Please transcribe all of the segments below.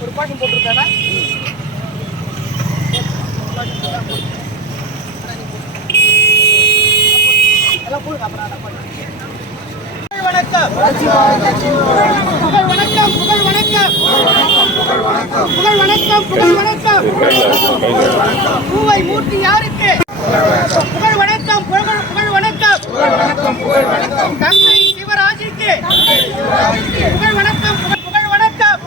ஒரு பாட்டு போட்டிருக்காடா. எல்லாம் போடுங்க அப்புறம் வணக்கம் புகழ் வணக்கம் புகழ் வணக்கம் புகழ் வணக்கம் புகழ் வணக்கம் பூவை மூர்த்தி யாருக்கு புகழ் வணக்கம் புகழ் வணக்கம் தந்தை சிவராஜிக்கு புகழ் வணக்கம் புகழ் வணக்கம்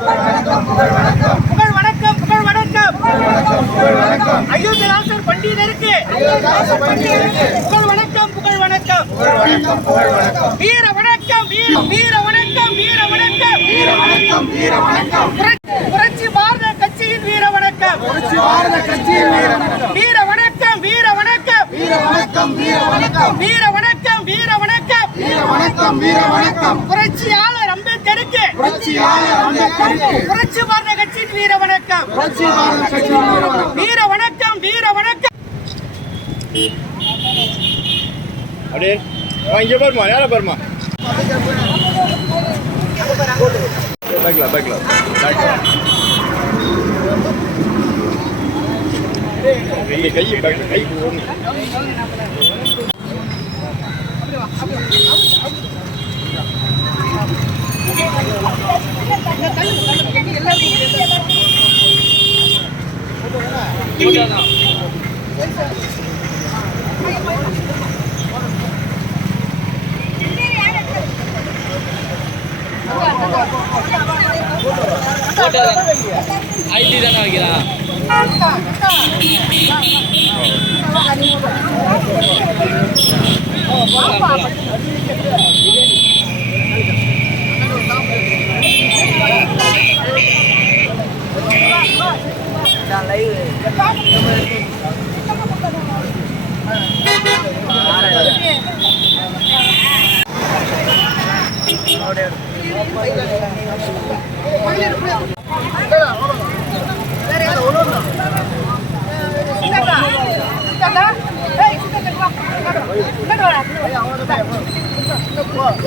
புகழ் வணக்கம் புகழ் வணக்கம் அயோத்தியாசர் பண்டிதருக்கு புகழ் வணக்கம் புகழ் வணக்கம் வீர வணக்கம் வீர வணக்கம் வீர வணக்கம் வீர வணக்கம் வீர வணக்கம் புரட்சி பாரத கட்சியின் வீர வணக்கம் புரட்சி பாரத கட்சியின் வீர வணக்கம் வீர வணக்கம் வீர வணக்கம் வீர வணக்கம் வீர வணக்கம் வீர வணக்கம் வீர வணக்கம் வீர வணக்கம் புரட்சியாளர் அம்பேத்கருக்கு புரட்சி பாரத கட்சியின் வீர வணக்கம் புரட்சி பாரத கட்சியின் வீர வணக்கம் வீர வணக்கம். அப்படியே இங்க பாருமா யார பாருமா பேக்ல கை ஐடி தானே வைக்கலாம்.